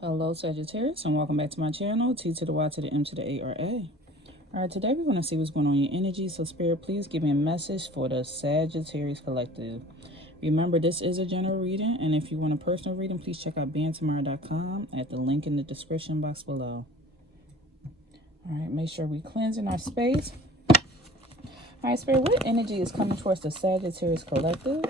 Hello Sagittarius, and welcome back to my channel, T to the Y to the M to the A or A. Alright, today we're going to see what's going on in your energy. So Spirit, please give me a message for the Sagittarius Collective. Remember, this is a general reading, and if you want a personal reading, please check out BeingTymara.com at the link in the description box below. Alright, make sure we cleansing our space. Alright, Spirit, what energy is coming towards the Sagittarius Collective?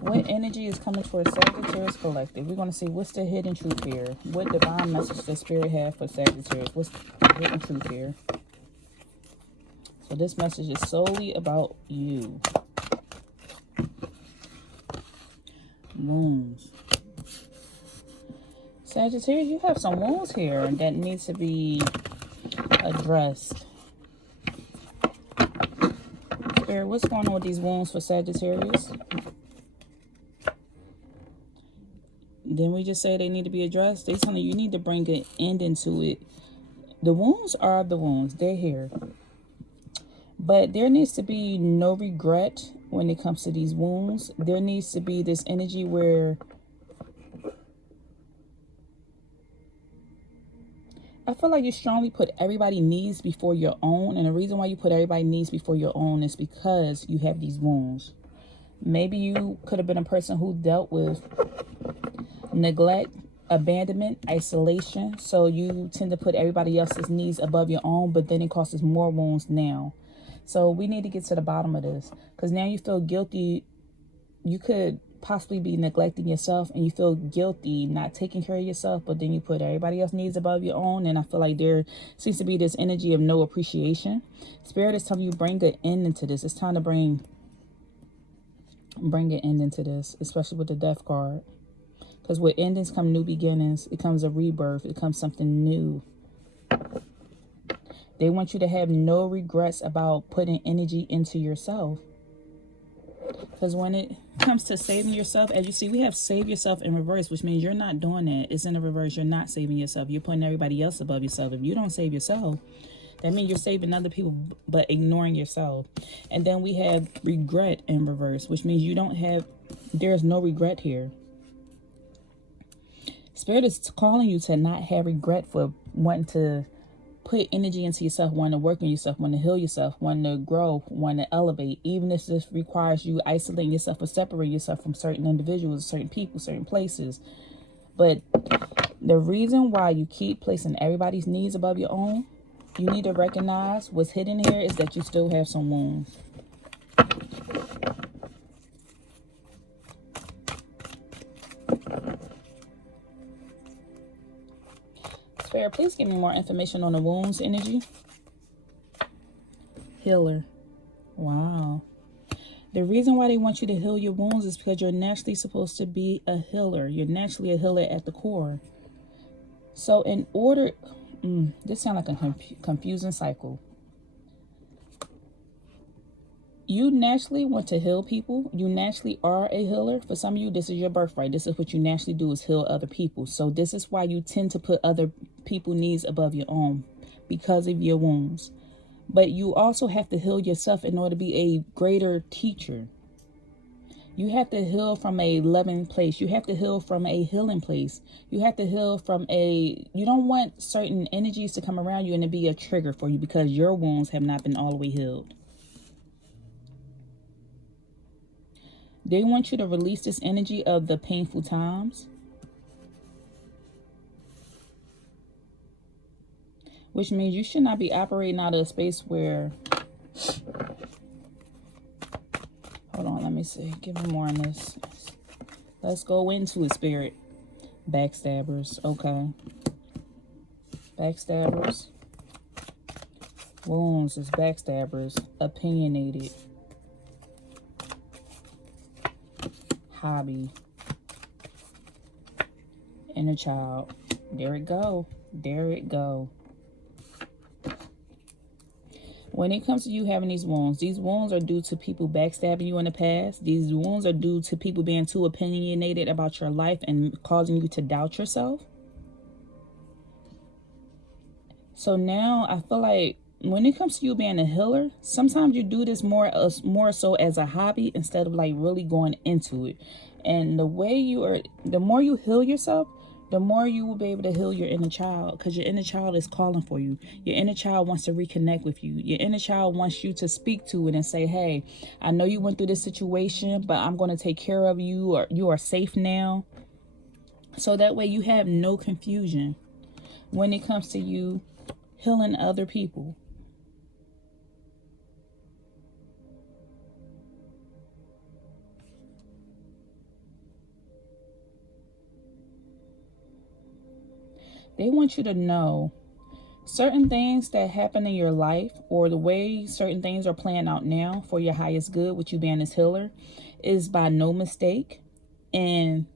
What energy is coming towards Sagittarius Collective? We're going to see what's the hidden truth here. What divine message does Spirit have for Sagittarius? What's the hidden truth here? So this message is solely about you. Wounds. Sagittarius, you have some wounds here that needs to be addressed. Spirit, what's going on with these wounds for Sagittarius? Then we just say they need to be addressed. They telling you need to bring an end into it. The wounds are the wounds. They're here. But there needs to be no regret when it comes to these wounds. There needs to be this energy where I feel like you strongly put everybody's needs before your own. And the reason why you put everybody's needs before your own is because you have these wounds. Maybe you could have been a person who dealt with neglect, abandonment, isolation. So you tend to put everybody else's needs above your own, but then it causes more wounds now. So we need to get to the bottom of this, because now you feel guilty. You could possibly be neglecting yourself, and you feel guilty not taking care of yourself, but then you put everybody else's needs above your own. And I feel like there seems to be this energy of no appreciation. Spirit is telling you bring an end into this. It's time to bring an end into this, especially with the Death card. Because with endings come new beginnings. It comes a rebirth. It comes something new. They want you to have no regrets about putting energy into yourself. Because when it comes to saving yourself, as you see, we have save yourself in reverse, which means you're not doing that. It's in the reverse. You're not saving yourself. You're putting everybody else above yourself. If you don't save yourself, that means you're saving other people but ignoring yourself. And then we have regret in reverse, which means you don't have, there's no regret here. Spirit is calling you to not have regret for wanting to put energy into yourself, wanting to work on yourself, wanting to heal yourself, wanting to grow, wanting to elevate, even if this requires you isolating yourself or separating yourself from certain individuals, certain people, certain places. But the reason why you keep placing everybody's needs above your own, you need to recognize what's hidden here is that you still have some wounds. Spirit, please give me more information on the wounds energy. Healer. Wow. The reason why they want you to heal your wounds is because you're naturally supposed to be a healer. You're naturally a healer at the core. So in order... this sounds like a confusing cycle. You naturally want to heal people. You naturally are a healer. For some of you, this is your birthright. This is what you naturally do, is heal other people. So this is why you tend to put other people's needs above your own, because of your wounds. But you also have to heal yourself in order to be a greater teacher. You have to heal from a loving place. You have to heal from a healing place. You have to heal from a... You don't want certain energies to come around you and to be a trigger for you because your wounds have not been all the way healed. They want you to release this energy of the painful times, which means you should not be operating out of a space where... Hold on, let me see. Give me more on this. Let's go into it, Spirit. Backstabbers. Okay. Backstabbers. Wounds is backstabbers. Opinionated. Hobby. Inner child. There it go. There it go. When it comes to you having these wounds are due to people backstabbing you in the past. These wounds are due to people being too opinionated about your life and causing you to doubt yourself. So now I feel like when it comes to you being a healer, sometimes you do this more so as a hobby instead of like really going into it. And the more you heal yourself, the more you will be able to heal your inner child, because your inner child is calling for you. Your inner child wants to reconnect with you. Your inner child wants you to speak to it and say, hey, I know you went through this situation, but I'm going to take care of you, or you are safe now. So that way you have no confusion when it comes to you healing other people. They want you to know certain things that happen in your life, or the way certain things are playing out now for your highest good, with you being this healer, is by no mistake. And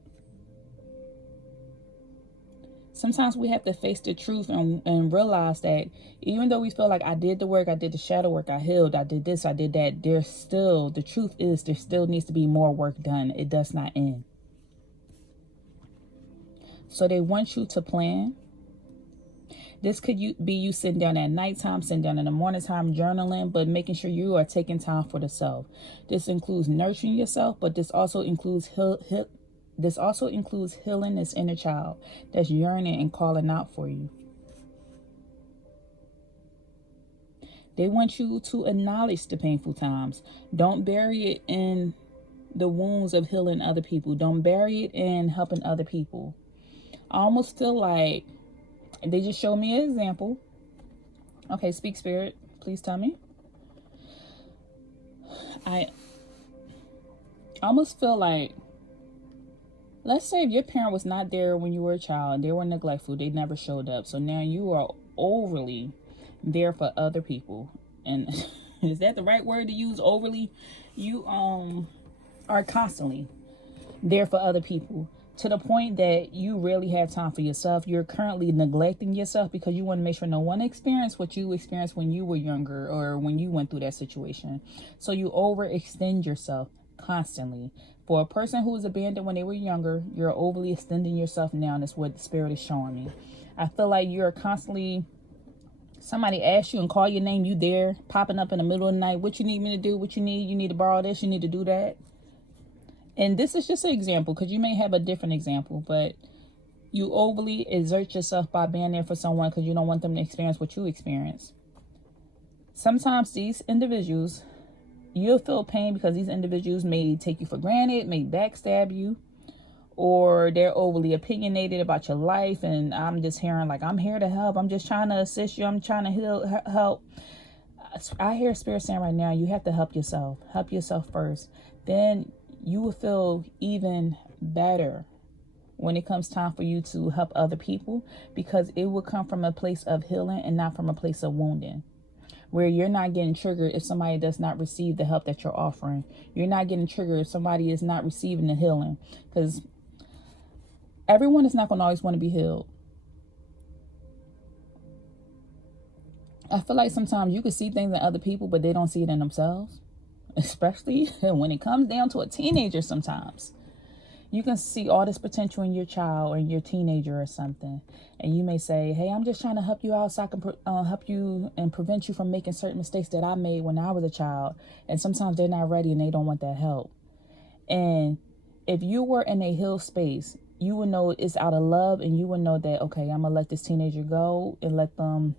sometimes we have to face the truth and realize that even though we feel like I did the work, I did the shadow work, I healed, I did this, I did that, the truth is there still needs to be more work done. It does not end. So they want you to plan. This could be you sitting down at nighttime, sitting down in the morning time, journaling, but making sure you are taking time for the self. This includes nurturing yourself, but this also includes healing this inner child that's yearning and calling out for you. They want you to acknowledge the painful times. Don't bury it in the wounds of healing other people. Don't bury it in helping other people. I almost feel like they just showed me an example. Okay, speak spirit, please tell me. I almost feel like, let's say if your parent was not there when you were a child, they were neglectful, they never showed up. So now you are overly there for other people. And is that the right word to use, overly? You are constantly there for other people, to the point that you rarely have time for yourself. You're currently neglecting yourself because you want to make sure no one experienced what you experienced when you were younger, or when you went through that situation. So you overextend yourself constantly. For a person who was abandoned when they were younger, you're overly extending yourself now. And that's what the spirit is showing me. I feel like you're constantly, somebody asks you and call your name, you there, popping up in the middle of the night. What you need me to do? What you need to borrow this, you need to do that. And this is just an example, because you may have a different example, but you overly exert yourself by being there for someone because you don't want them to experience what you experience. Sometimes these individuals, you'll feel pain because these individuals may take you for granted, may backstab you, or they're overly opinionated about your life. And I'm just hearing like, I'm here to help. I'm just trying to assist you. I'm trying to help. I hear spirit saying right now, you have to help yourself. Help yourself first. Then you will feel even better when it comes time for you to help other people, because it will come from a place of healing and not from a place of wounding, where you're not getting triggered if somebody does not receive the help that you're offering. You're not getting triggered if somebody is not receiving the healing, because everyone is not going to always want to be healed. I feel like sometimes you can see things in other people, but they don't see it in themselves. Especially when it comes down to a teenager sometimes. You can see all this potential in your child or in your teenager or something. And you may say, hey, I'm just trying to help you out so I can help you and prevent you from making certain mistakes that I made when I was a child. And sometimes they're not ready and they don't want that help. And if you were in a healed space, you would know it's out of love, and you would know that, okay, I'm going to let this teenager go and let them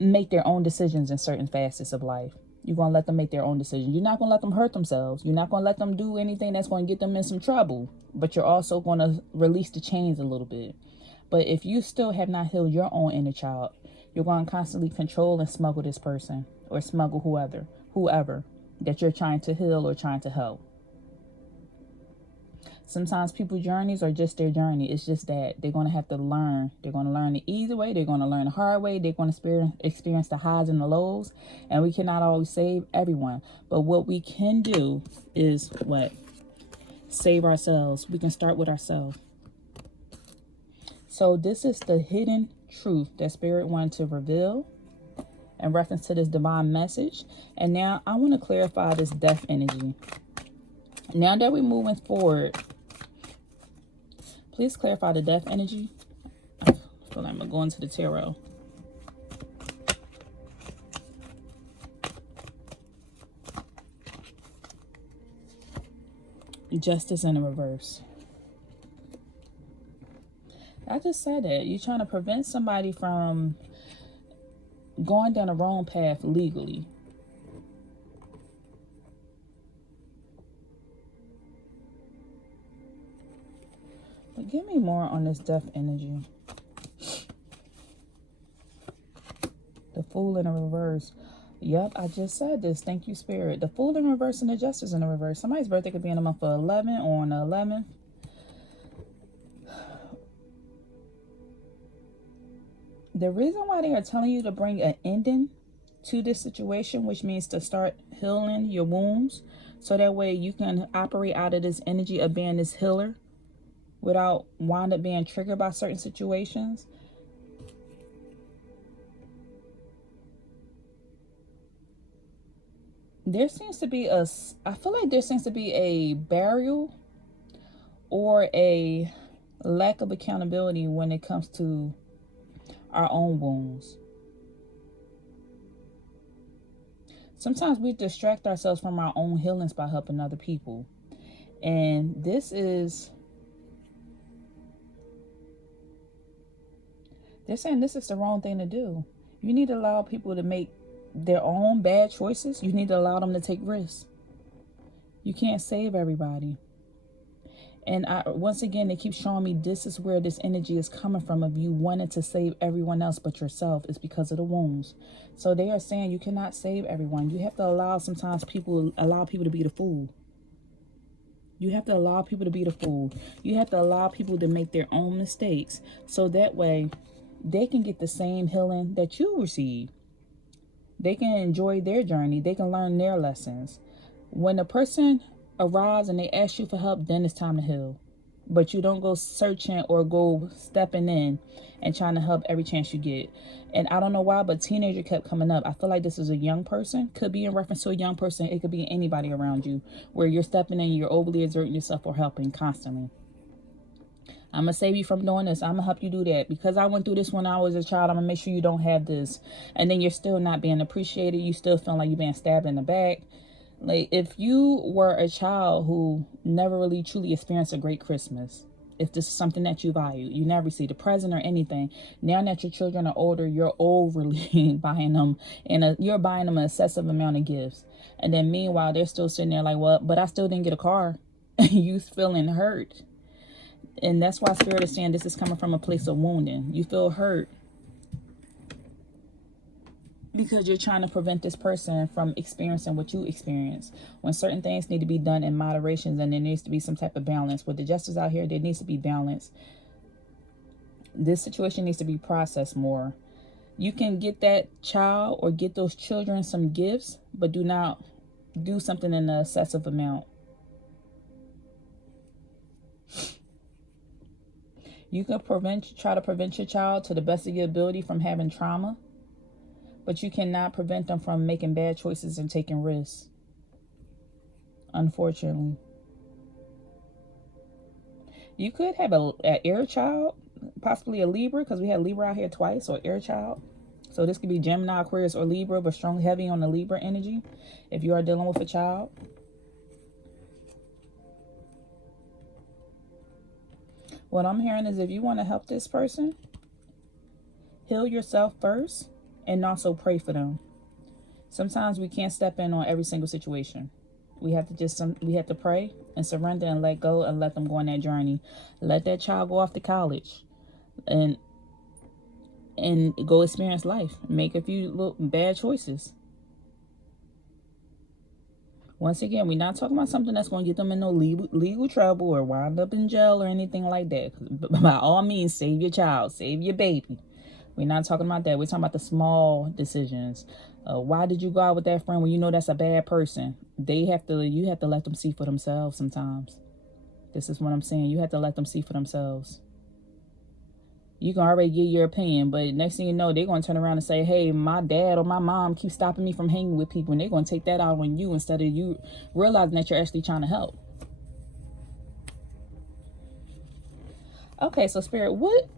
make their own decisions in certain facets of life. You're going to let them make their own decisions. You're not going to let them hurt themselves. You're not going to let them do anything that's going to get them in some trouble. But you're also going to release the chains a little bit. But if you still have not healed your own inner child, you're going to constantly control and smuggle this person, or smuggle whoever that you're trying to heal or trying to help. Sometimes people's journeys are just their journey. It's just that they're going to have to learn. They're going to learn the easy way. They're going to learn the hard way. They're going to experience the highs and the lows. And we cannot always save everyone. But what we can do is what? Save ourselves. We can start with ourselves. So this is the hidden truth that Spirit wanted to reveal in reference to this divine message. And now I want to clarify this death energy. Now that we're moving forward, please clarify the death energy. I feel like I'm going to go into the tarot. Justice in the reverse. I just said it. You're trying to prevent somebody from going down the wrong path legally. But give me more on this death energy. The Fool in the reverse. Yep, I just said this. Thank you, Spirit. The Fool in reverse and the Justice in the reverse. Somebody's birthday could be in the month of 11 or on the 11th. The reason why they are telling you to bring an ending to this situation, which means to start healing your wounds, so that way you can operate out of this energy of being this healer without wind up being triggered by certain situations. There seems to be I feel like there seems to be a burial or a lack of accountability when it comes to our own wounds. Sometimes we distract ourselves from our own healings by helping other people. And they're saying this is the wrong thing to do. You need to allow people to make their own bad choices. You need to allow them to take risks. You can't save everybody. And once again, they keep showing me this is where this energy is coming from, of you wanting to save everyone else but yourself. It's because of the wounds. So they are saying you cannot save everyone. You have to allow people to be the fool. You have to allow people to be the fool. You have to allow people to make their own mistakes, so that way they can get the same healing that you receive. They can enjoy their journey. They can learn their lessons. When a person arrives and they ask you for help, then it's time to heal. But you don't go searching or go stepping in and trying to help every chance you get. And I don't know why, but teenager kept coming up. I feel like this is a young person. Could be in reference to a young person. It could be anybody around you where you're stepping in, you're overly exerting yourself or helping constantly. I'm going to save you from doing this. I'm going to help you do that. Because I went through this when I was a child, I'm going to make sure you don't have this. And then you're still not being appreciated. You still feel like you're being stabbed in the back. Like, if you were a child who never really truly experienced a great Christmas, if this is something that you value, you never received a present or anything, now that your children are older, you're overly buying them, and you're buying them an excessive amount of gifts. And then meanwhile, they're still sitting there like, well, but I still didn't get a car. You feeling hurt. And that's why Spirit is saying this is coming from a place of wounding. You feel hurt because you're trying to prevent this person from experiencing what you experience. When certain things need to be done in moderation, and there needs to be some type of balance. With the justice out here, there needs to be balance. This situation needs to be processed more. You can get that child or get those children some gifts, but do not do something in an excessive amount. You can try to prevent your child to the best of your ability from having trauma, but you cannot prevent them from making bad choices and taking risks, unfortunately. You could have an air child, possibly a Libra, because we had Libra out here twice, or air child. So this could be Gemini, Aquarius, or Libra, but strong, heavy on the Libra energy if you are dealing with a child. What I'm hearing is if you want to help this person, heal yourself first and also pray for them. Sometimes we can't step in on every single situation. We have to pray and surrender and let go and let them go on that journey. Let that child go off to college and go experience life. Make a few little bad choices. Once again, we're not talking about something that's going to get them in no legal trouble or wind up in jail or anything like that. By all means, save your child, save your baby. We're not talking about that. We're talking about the small decisions. Why did you go out with that friend when you know that's a bad person? You have to let them see for themselves sometimes. This is what I'm saying. You have to let them see for themselves. You can already give your opinion, but next thing you know, they're going to turn around and say, hey, my dad or my mom keeps stopping me from hanging with people, and they're going to take that out on you instead of you realizing that you're actually trying to help. Okay, so Spirit, what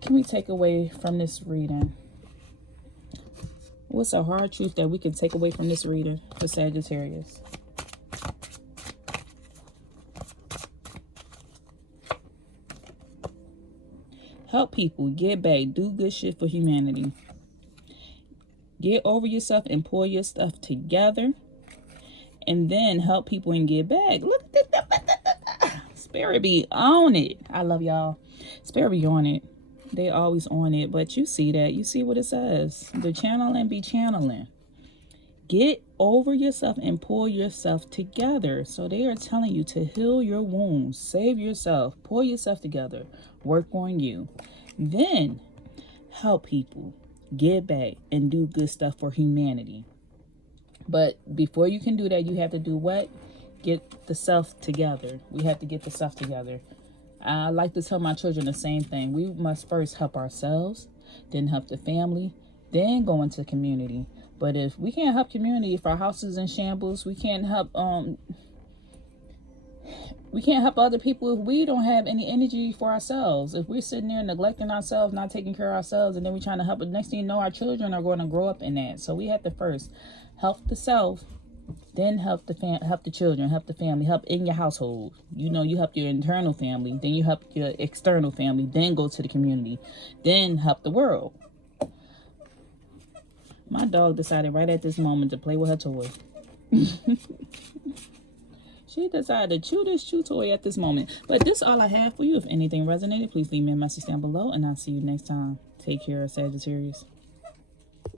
can we take away from this reading? What's a hard truth that we can take away from this reader for Sagittarius? Help people, get back, do good shit for humanity. Get over yourself and pull your stuff together. And then help people and get back. Look at that. Spirit be on it. I love y'all. Spirit be on it. They always on it. But you see that. You see what it says. The channeling be channeling. Get over yourself and pull yourself together. So they are telling you to heal your wounds. Save yourself. Pull yourself together. Work on you. Then help people. Get back and do good stuff for humanity. But before you can do that, you have to do what? Get the self together. We have to get the self together. I like to tell my children the same thing. We must first help ourselves, then help the family, then go into community. But if we can't help community, if our house is in shambles, we can't help other people if we don't have any energy for ourselves. If we're sitting there neglecting ourselves, not taking care of ourselves, and then we're trying to help, but next thing you know, our children are going to grow up in that. So we have to first help the self, then help the children, help the family, help in your household. You know, you help your internal family, then you help your external family, then go to the community, then help the world. My dog decided right at this moment to play with her toy. She decided to chew this chew toy at this moment. But this is all I have for you. If anything resonated, please leave me a message down below, and I'll see you next time. Take care, Sagittarius.